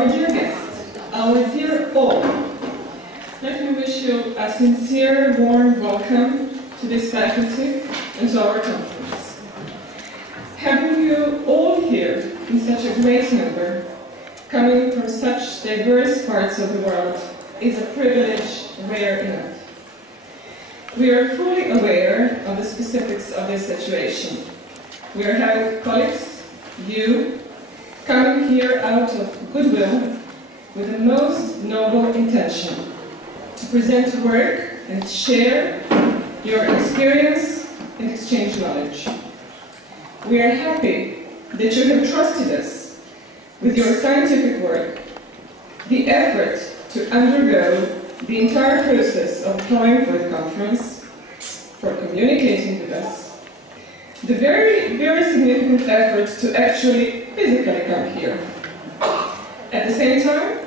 our dear guests, our dear all, let me wish you a sincere, warm welcome to this faculty and to our conference. Having you all here in such a great number, coming from such diverse parts of the world, is a privilege rare enough. We are fully aware of the specifics of this situation. We are having colleagues, you, coming here out of goodwill with the most noble intention to present work and share your experience and exchange knowledge. We are happy that you have trusted us with your scientific work, the effort to undergo the entire process of applying for the conference, for communicating with us, the very, very significant effort to actually physically come here. At the same time,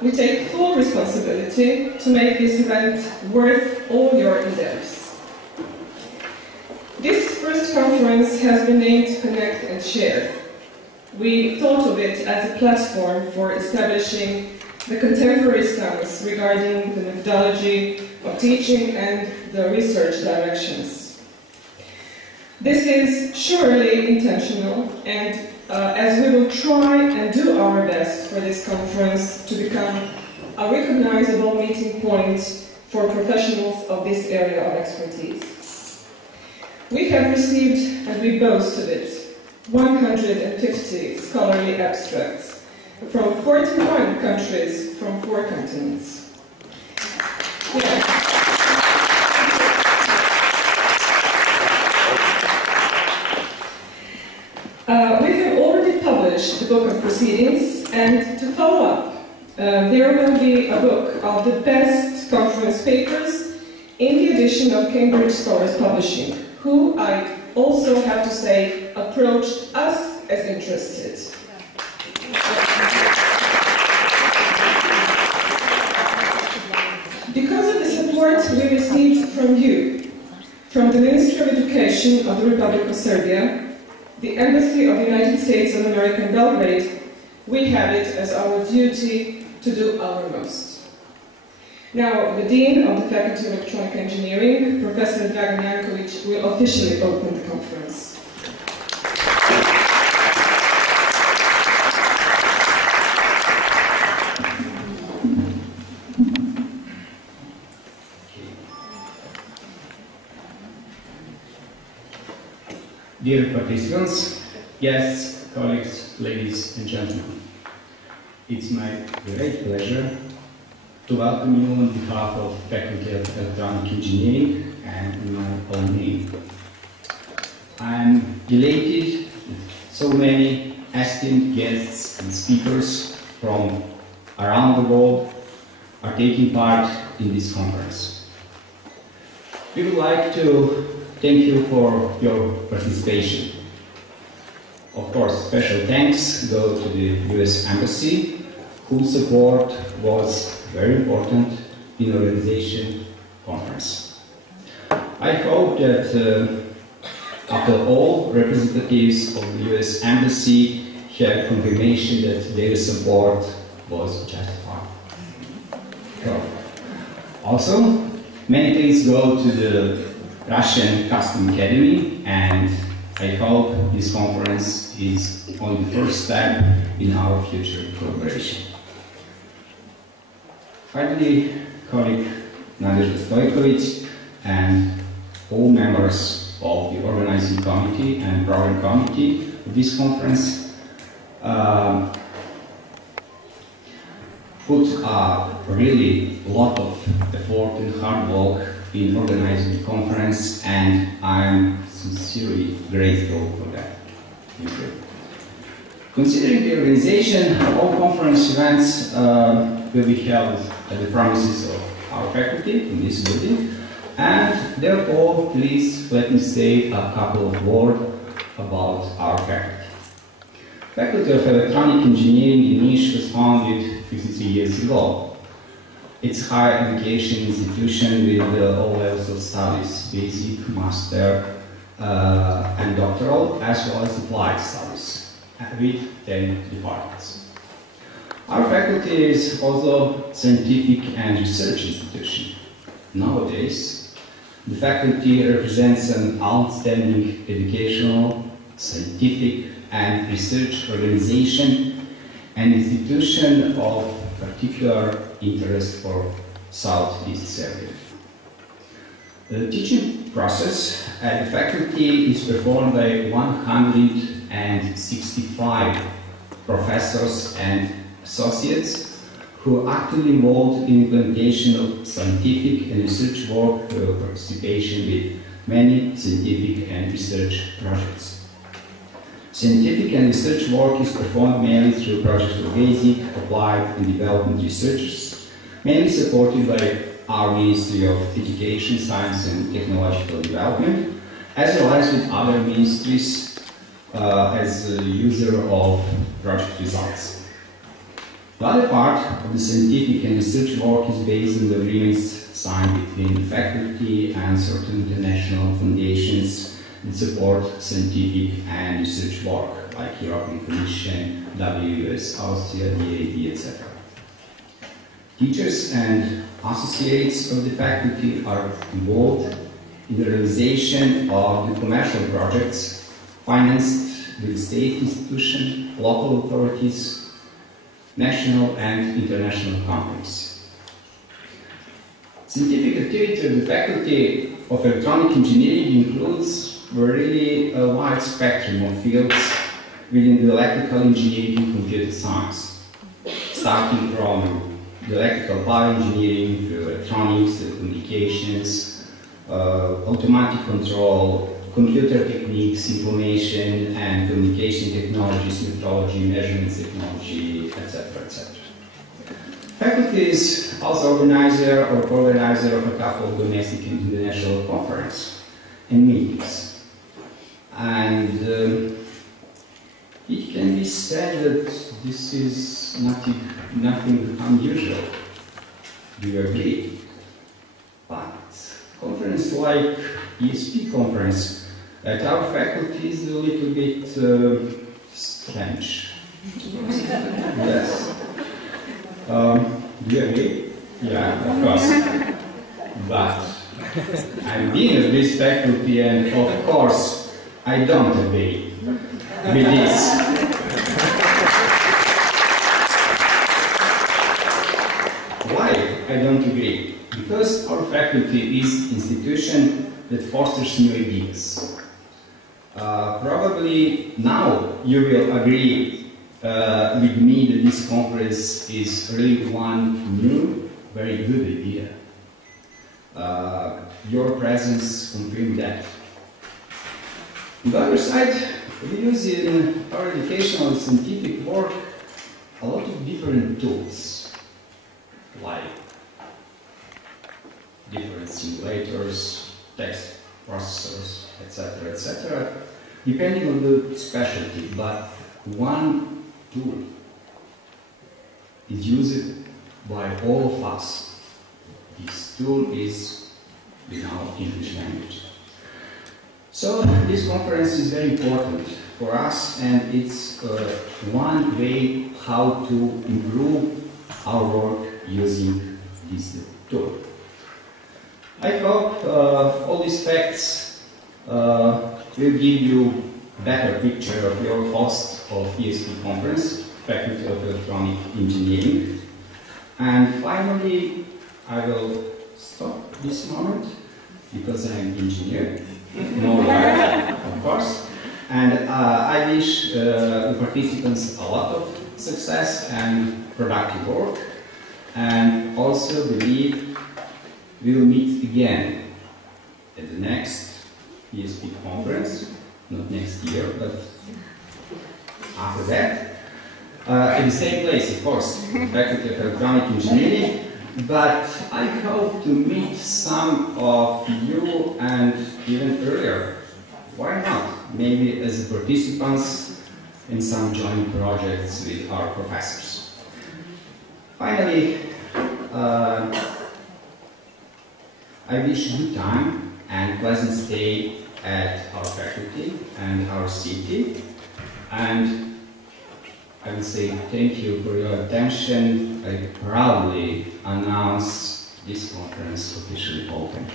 we take full responsibility to make this event worth all your endeavors. This first conference has been named Connect and Share. We thought of it as a platform for establishing the contemporary stance regarding the methodology of teaching and the research directions. This is surely intentional, and as we will try and do our best for this conference to become a recognizable meeting point for professionals of this area of expertise. We have received, and we boast of it, 150 scholarly abstracts from 41 countries from 4 continents. Yeah. We have already published the book of proceedings, and to follow up, there will be a book of the best conference papers in the edition of Cambridge Scholars Publishing, who I also have to say approached us as interested. Because of the support we received from you, from the Ministry of Education of the Republic of Serbia, the Embassy of the United States of America in Belgrade, we have it as our duty to do our most. Now, the Dean of the Faculty of Electronic Engineering, Professor Dragan Jankovic, will officially open the conference. Dear participants, guests, colleagues, ladies and gentlemen, it's my great pleasure to welcome you on behalf of Faculty of Electronic Engineering and in my own name. I'm delighted that so many esteemed guests and speakers from around the world are taking part in this conference. We would like to thank you for your participation. Of course, special thanks go to the US Embassy, whose support was very important in organization conference. I hope that after all, representatives of the US Embassy have confirmation that their support was justified. Also, many thanks go to the Russian Custom Academy, and I hope this conference is only the first step in our future collaboration. Finally, colleague Nadezhda Stojkovic and all members of the organizing committee and program committee of this conference put a really lot of effort and hard work in organizing the conference, and I'm sincerely grateful for that. Thank you. Considering the organization, all conference events will be held at the premises of our faculty in this building, and therefore, please let me say a couple of words about our faculty. Faculty of Electronic Engineering in Niš was founded 53 years ago. It's a higher education institution with all levels of studies, basic, master, and doctoral, as well as applied studies, with 10 departments. Our faculty is also scientific and research institution. Nowadays, the faculty represents an outstanding educational, scientific and research organization and institution of particular interest for Southeast Serbia. The teaching process at the faculty is performed by 165 professors and associates who are actively involved in implementation of scientific and research work through participation with many scientific and research projects. Scientific and research work is performed mainly through projects of basic, applied and development researchers, mainly supported by our Ministry of Education, Science and Technological Development, as well as with other ministries as a user of project results. The other part of the scientific and research work is based on the agreements signed between the faculty and certain international foundations that support scientific and research work, like European Commission, WUS, Austria, DAD, etc. Teachers and associates of the faculty are involved in the realization of the commercial projects financed with state institutions, local authorities, national and international companies. Scientific activity of the Faculty of Electronic Engineering includes really a wide spectrum of fields within the electrical engineering and computer science, starting from the electrical power engineering to electronics, communications, automatic control, computer techniques, information and communication technologies, metrology, measurements technology, etc., etc. Faculty is also organizer or co-organizer of a couple of domestic and international conferences and meetings. And it can be said that this is nothing unusual. Do you agree? But conference like ESP Conference at our faculty is a little bit strange. Yes. Do you agree? Yeah, of course. But I'm dean of this faculty and of course I don't agree with this. Why I don't agree? Because our faculty is an institution that fosters new ideas. Probably now you will agree with me that this conference is really one new, very good idea. Your presence confirms that. On the other side, we use in our educational and scientific work a lot of different tools, like different simulators, text processors, etc., etc., depending on the specialty. But one tool is used by all of us. This tool is in our English language. So this conference is very important for us, and it's one way how to improve our work using this tool. I hope all these facts will give you a better picture of your host of ESP Conference, Faculty of Electronic Engineering. And finally, I will stop this moment because I'm an engineer. No lie, of course. And I wish the participants a lot of success and productive work. And also believe we will meet again at the next ESP conference, not next year, but after that. In the same place, of course, Faculty of Electronic Engineering. But I hope to meet some of you and even earlier. Why not? Maybe as participants in some joint projects with our professors. Finally, I wish good time and pleasant stay at our faculty and our city. And I would say thank you for your attention. I proudly announce this conference officially open.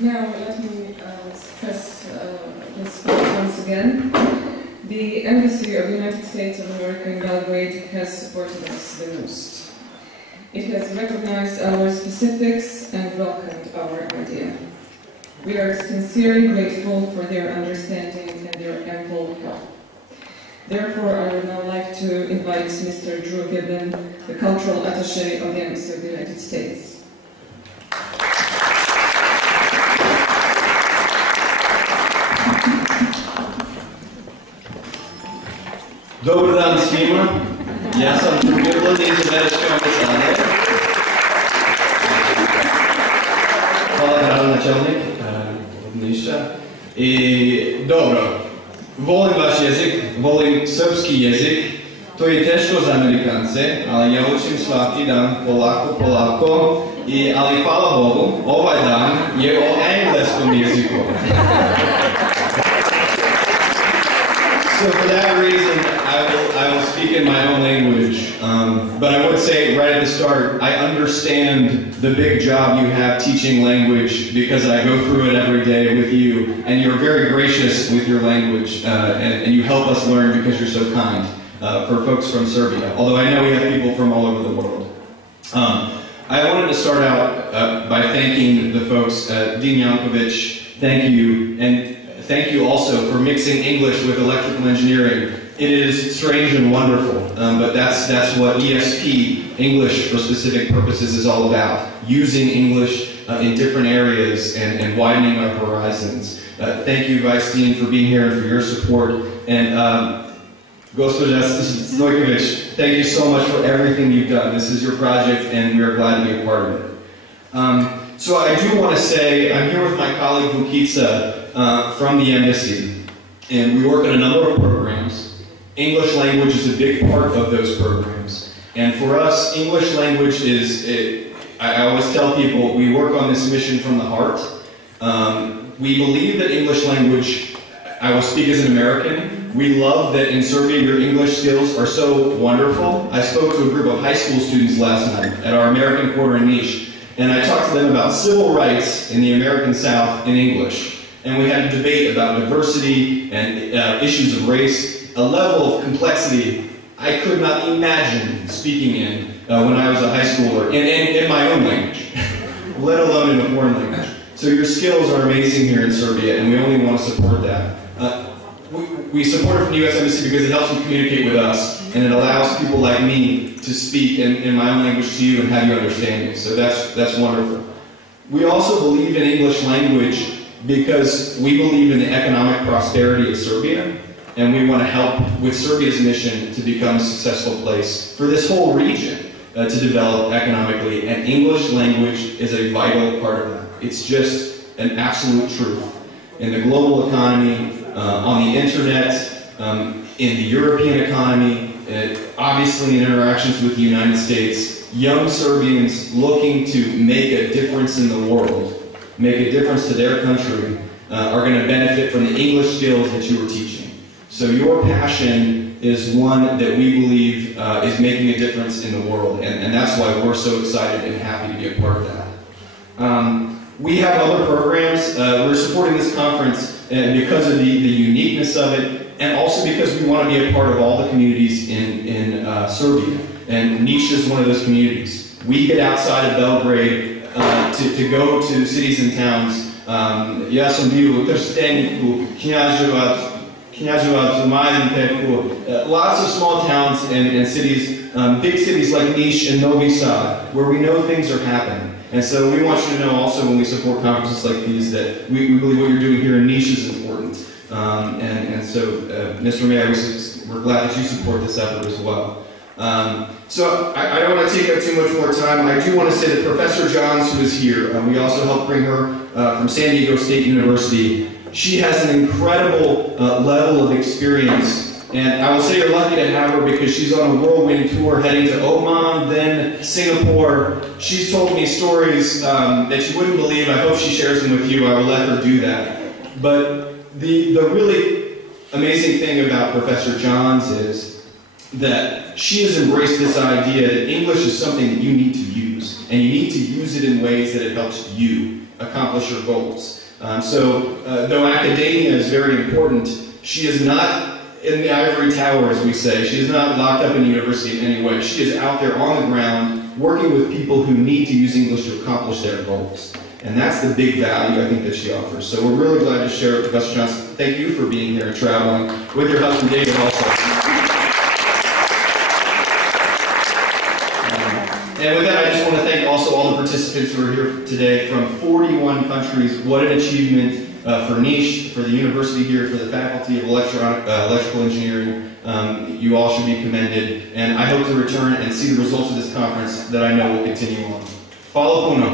Now let me stress this point once again. The Embassy of the United States of America in Belgrade has supported us the most. It has recognized our specifics and welcomed our idea. We are sincerely grateful for their understanding and their ample help. Therefore, I would now like to invite Mr. Drew Gibbon, the Cultural Attaché of the Embassy of the United States. Dobar dan svima, ja sam Drew Gibbon iz Američke ambasade. Hvala gradonačelnik od Niša. I dobro, volim vaš jezik, volim srpski jezik. To je teško za Amerikance, ali ja učim svaki dan polako. Ali hvala Bogu, ovaj dan je o engleskom jeziku. So for that reason, I will speak in my own language, but I would say right at the start, I understand the big job you have teaching language because I go through it every day with you, and you're very gracious with your language, and you help us learn because you're so kind for folks from Serbia, although I know we have people from all over the world. I wanted to start out by thanking the folks, Dean Yankovic, thank you, and thank you also for mixing English with electrical engineering. It is strange and wonderful, but that's what ESP, English for Specific Purposes, is all about. Using English in different areas and widening our horizons. Thank you, Vice Dean, for being here and for your support. And Gospođa Stojkovic, thank you so much for everything you've done. This is your project, and we are glad to be a part of it. So I do want to say, I'm here with my colleague Vukica from the embassy, and we work on a number of programs. English language is a big part of those programs. And for us, English language is, I always tell people, we work on this mission from the heart. We believe that English language, I will speak as an American, we love that in Serbia your English skills are so wonderful. I spoke to a group of high school students last night at our American Quarter in Niš, and I talked to them about civil rights in the American South in English. And we had a debate about diversity and issues of race, a level of complexity I could not imagine speaking in when I was a high schooler, in my own language, let alone in a foreign language. So your skills are amazing here in Serbia, and we only want to support that. We support it from the U.S. Embassy because it helps you communicate with us, and it allows people like me to speak in my own language to you and have you understand me. So that's wonderful. We also believe in English language because we believe in the economic prosperity of Serbia, and we want to help with Serbia's mission to become a successful place for this whole region to develop economically, and English language is a vital part of that. It's just an absolute truth. In the global economy, on the internet, in the European economy, obviously in interactions with the United States, young Serbians looking to make a difference in the world, make a difference to their country, are going to benefit from the English skills that you are teaching. So your passion is one that we believe is making a difference in the world, and that's why we're so excited and happy to be a part of that. We have other programs. We're supporting this conference because of the uniqueness of it, and also because we want to be a part of all the communities in Serbia. And Niš is one of those communities. We get outside of Belgrade to go to cities and towns. Ja sam bio u Trsteniku, Knjaževac, Majdanpeku, lots of small towns and cities, big cities like Niš and Novi Sad, where we know things are happening. And so we want you to know also when we support conferences like these that we believe what you're doing here in Niš is important. So, Mr. Mayor, we're glad that you support this effort as well. So I don't want to take up too much more time. I do want to say that Professor Johns, who is here, we also helped bring her from San Diego State University. She has an incredible level of experience And I will say you're lucky to have her because she's on a whirlwind tour heading to Oman, then Singapore. She's told me stories that you wouldn't believe. I hope she shares them with you. I will let her do that. But the really amazing thing about Professor Johns is that she has embraced this idea that English is something that you need to use. And you need to use it in ways that it helps you accomplish your goals. Though academia is very important, she is not in the ivory tower, as we say. She is not locked up in university in any way. She is out there on the ground, working with people who need to use English to accomplish their goals. And that's the big value, I think, that she offers. So we're really glad to share it with Professor Johnson. Thank you for being here and traveling with your husband, David, also. And with that, I just want to thank also all the participants who are here today from 41 countries. What an achievement for Niche, for the university here, for the faculty of electrical engineering. You all should be commended. And I hope to return and see the results of this conference that I know will continue on. Follow Puno.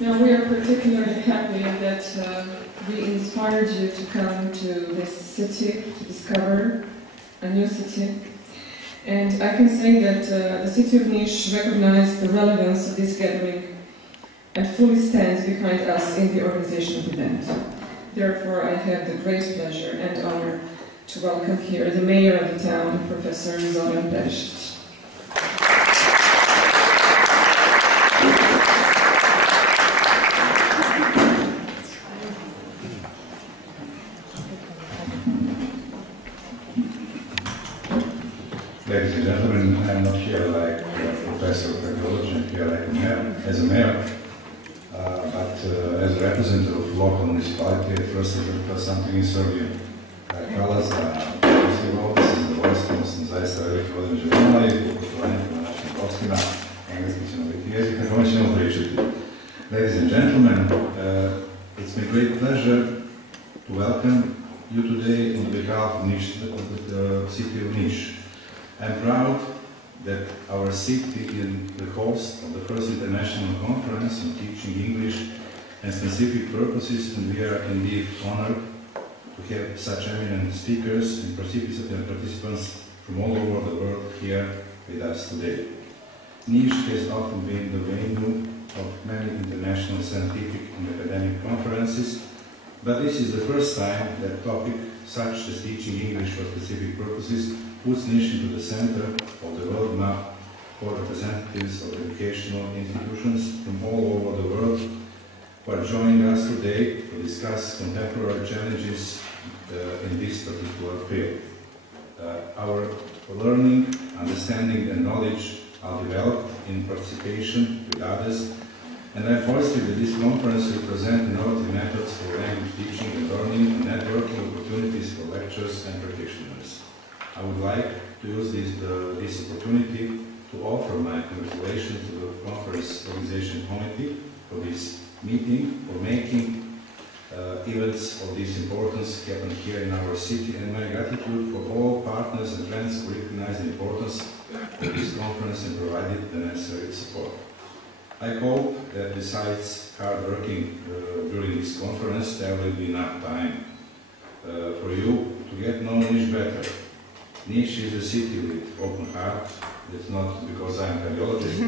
Now, we are particularly happy that we inspired you to come to this city to discover a new city. And I can say that the city of Niš recognized the relevance of this gathering and fully stands behind us in the organization of the event. Therefore, I have the great pleasure and honor to welcome here the mayor of the town, Professor Zoran Bešić. Ladies and gentlemen, I am not here like a professor of technology, I'm here like as a mayor, but as a representative of local municipality, first I will something in Serbian. Hvala za festival, this is the voice, sam zaista veliki vodim želima i poštovanje prema našim gostima, engleski ćemo biti jezik, na kome ćemo pričati. Ladies and gentlemen, it's my great pleasure to welcome you today on behalf of Niš, the city of Niš. I'm proud that our city is the host of the first international conference on teaching English and specific purposes, and we are indeed honored to have such eminent speakers and participants from all over the world here with us today. Niš has often been the venue of many international scientific and academic conferences, but this is the first time that topic such as teaching English for specific purposes puts Niš into the center of the world map for representatives of educational institutions from all over the world who are joining us today to discuss contemporary challenges in this particular field. Our learning, understanding and knowledge are developed in participation with others, and I'm positive that this conference will present innovative methods for language teaching and learning and networking opportunities for lecturers and practitioners. I would like to use this opportunity to offer my congratulations to the Conference Organization Committee for this meeting, for making events of this importance happen here in our city, and my gratitude for all partners and friends who recognize the importance of this conference and provided the necessary support. I hope that besides hard working during this conference, there will be enough time for you to get to know Niš better. Niš is a city with open heart. It's not because I'm a cardiologist.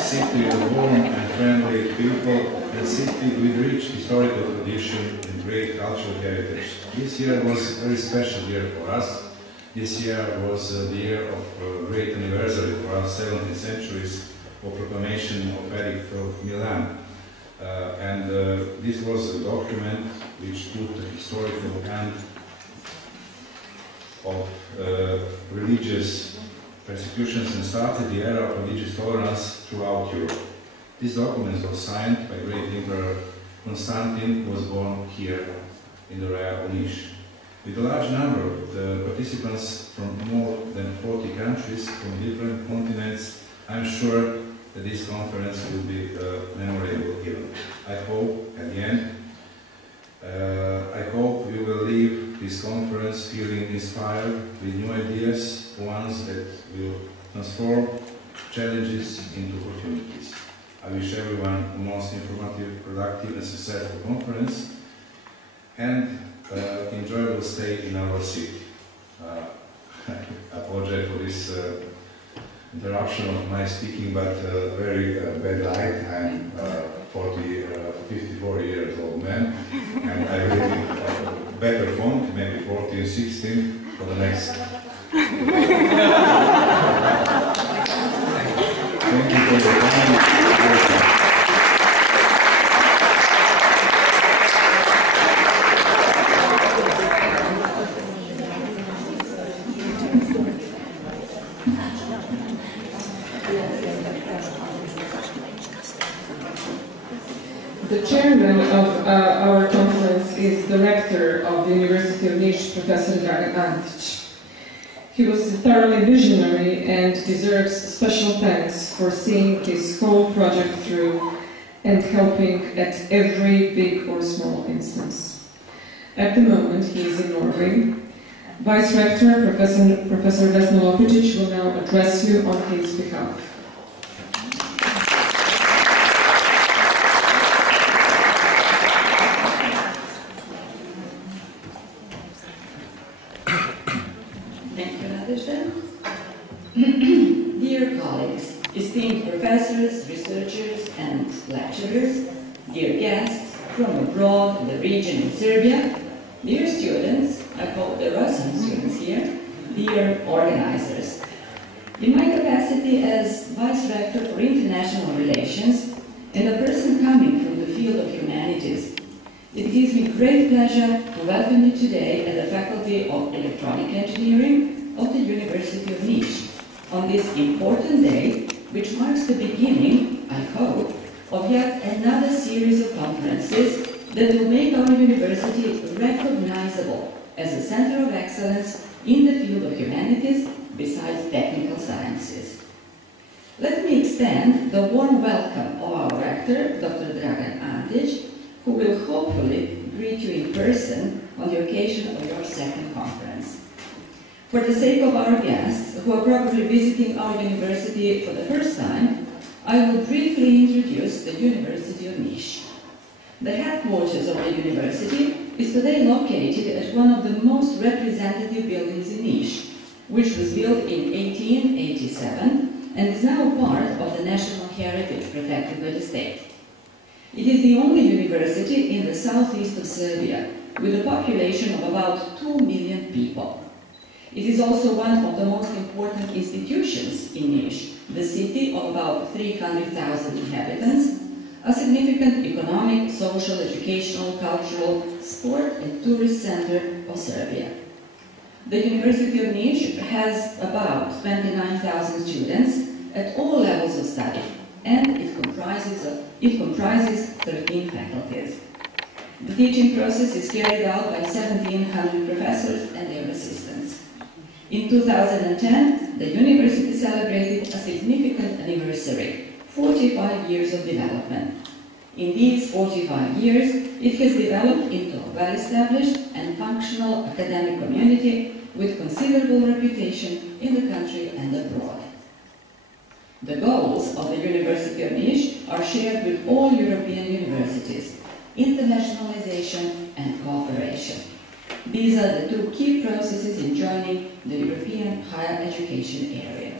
City of warm and friendly people, a city with rich historical tradition and great cultural heritage. This year was a very special year for us. This year was the year of great anniversary for us, 17th centuries of proclamation of Edict of Milan. This was a document which put the historical end of religious persecutions and started the era of religious tolerance throughout Europe. This document was signed by great Emperor Constantine, who was born here in the area of Niš. With a large number of participants from more than 40 countries from different continents, I'm sure that this conference will be a memorable event. I hope, at the end, I hope you will leave this conference feeling inspired with new ideas, ones that will transform challenges dreams into opportunities. I wish everyone the most informative, productive and successful conference and enjoyable stay in our city. I apologize for this interruption of my speaking, but very bad light. I'm 54 years old man, and I really need better font, maybe 14, 16 for the next. Thank you for your time. The chairman of our conference is the rector of the University of Niš, Professor Dragan Antić. He was thoroughly visionary and deserves special thanks for seeing his whole project through and helping at every big or small instance. At the moment, he is in Norway. Vice Rector, Professor Vesna Lopičić, will now address you on his behalf. Dear colleagues, esteemed professors, researchers and lecturers, dear guests from abroad, the region in Serbia, dear students, I hope there are some students here, dear organizers. In my capacity as Vice Rector for International Relations and a person coming from the field of humanities, it gives me great pleasure to welcome you today at the Faculty of Electronic Engineering of the University of Niš on this important day, which marks the beginning, I hope, of yet another series of conferences that will make our university recognizable as a center of excellence in the field of humanities besides technical sciences. Let me extend the warm welcome of our rector, Dr. Dragan Antić, who will hopefully greet you in person on the occasion of your second conference. For the sake of our guests, who are probably visiting our university for the first time, I will briefly introduce the University of Niš. The headquarters of the university is today located at one of the most representative buildings in Niš, which was built in 1887 and is now part of the national heritage protected by the state. It is the only university in the southeast of Serbia, with a population of about 2 million people. It is also one of the most important institutions in Niš, the city of about 300,000 inhabitants, a significant economic, social, educational, cultural, sport and tourist center of Serbia. The University of Niš has about 29,000 students at all levels of study, and it comprises 13 faculties. The teaching process is carried out by 1,700 professors and their assistants. In 2010, the university celebrated a significant anniversary, 45 years of development. In these 45 years, it has developed into a well-established and functional academic community with considerable reputation in the country and abroad. The goals of the University of Niš are shared with all European universities: internationalization and cooperation. These are the two key processes in joining the European higher education area.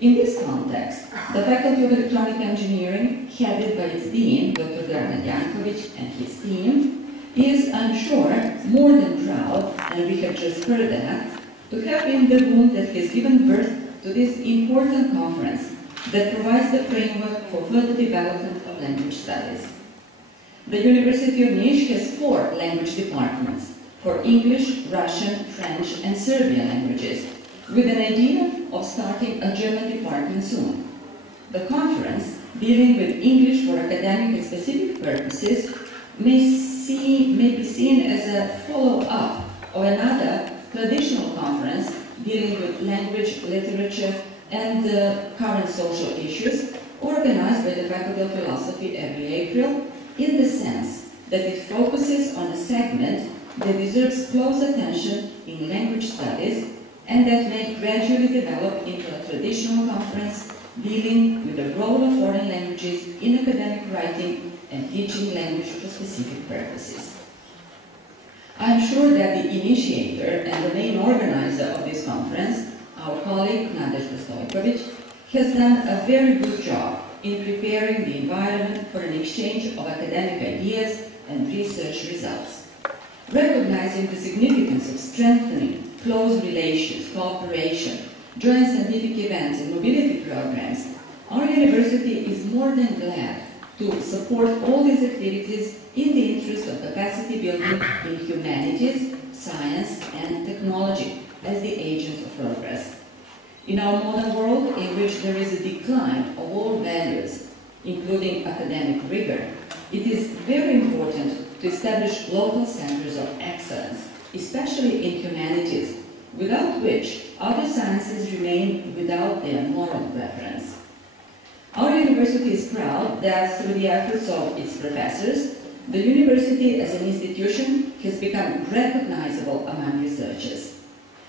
In this context, the Faculty of Electronic Engineering, headed by its Dean, Dr. Dragan Janković, and his team, is, I'm sure, more than proud, and we have just heard that, to have been the womb that has given birth to this important conference that provides the framework for further development of language studies. The University of Niš has 4 language departments for English, Russian, French, and Serbian languages, with an idea of starting a German department soon. The conference, dealing with English for academic and specific purposes, may be seen as a follow-up of another traditional conference dealing with language, literature, and current social issues, organized by the Faculty of Philosophy every April, in the sense that it focuses on a segment that deserves close attention in language studies and that may gradually develop into a traditional conference dealing with the role of foreign languages in academic writing and teaching language for specific purposes. I am sure that the initiator and the main organizer of this conference, our colleague Nadezhda Stojkovic, has done a very good job in preparing the environment for an exchange of academic ideas and research results. Recognizing the significance of strengthening close relations, cooperation, joint scientific events and mobility programs, our university is more than glad to support all these activities in the interest of capacity building in humanities, science and technology as the agents of progress. In our modern world, in which there is a decline of all values, including academic rigor, it is very important to establish local centers of excellence, especially in humanities, without which other sciences remain without their moral reference. Our university is proud that through the efforts of its professors, the university as an institution has become recognizable among researchers.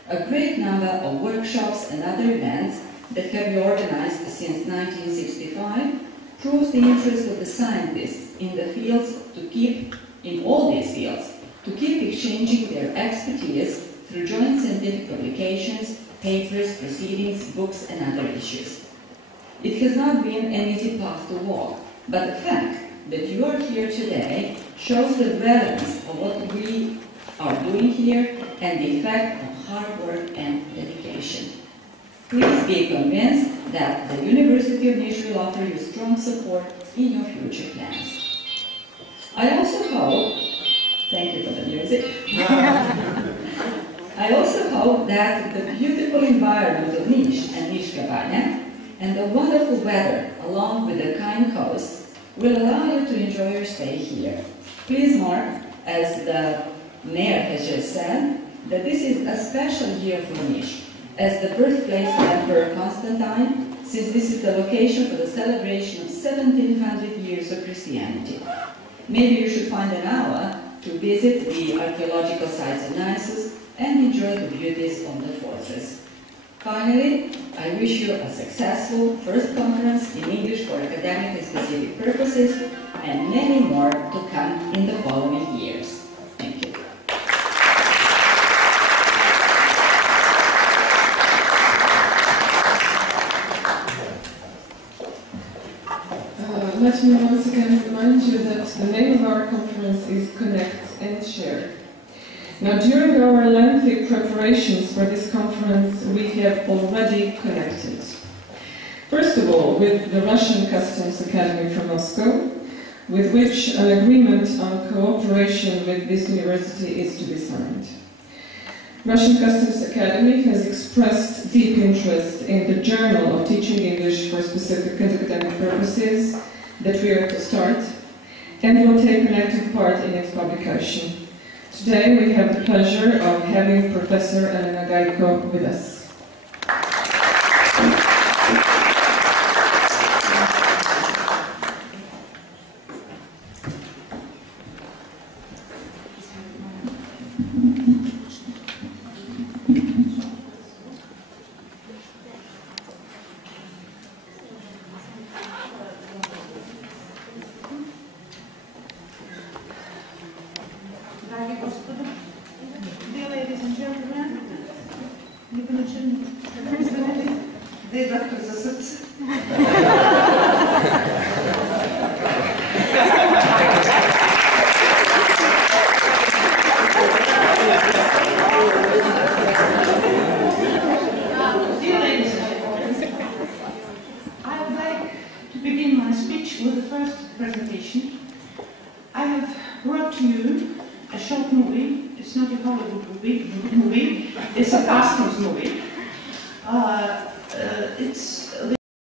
A great number of workshops and other events that have been organized since 1965 proves the interest of the scientists in the fields in all these fields, to keep exchanging their expertise through joint scientific publications, papers, proceedings, books, and other issues. It has not been an easy path to walk, but the fact that you are here today shows the relevance of what we are doing here and the effect of hard work and dedication. Please be convinced that the University of Niš will offer you strong support in your future plans. I also hope, thank you for the music, I also hope that the beautiful environment of Niš and Niška Banja and the wonderful weather along with the kind hosts will allow you to enjoy your stay here. Please mark, as the mayor has just said, that this is a special year for Niš, as the birthplace of Emperor Constantine, since this is the location for the celebration of 1700 years of Christianity. Maybe you should find an hour to visit the archaeological sites of Naissus and enjoy the beauties of the fortress. Finally, I wish you a successful first conference in English for academic and specific purposes, and many more to come in the following years. Thank you. Let me once again remind you that the name of our conference is Connect and Share. Now, during our lengthy preparations for this conference, we have already connected. First of all, with the Russian Customs Academy from Moscow, with which an agreement on cooperation with this university is to be signed. Russian Customs Academy has expressed deep interest in the Journal of Teaching English for Specific and Academic Purposes that we are to start, and will take an active part in its publication. Today we have the pleasure of having Professor Elena Gajko with us. Dear ladies and gentlemen, dear Dr. Zasad, dear ladies and gentlemen, I would like to begin my speech with the first presentation. I have brought to you a short movie. It's not a Hollywood movie, it's a customs movie. It's the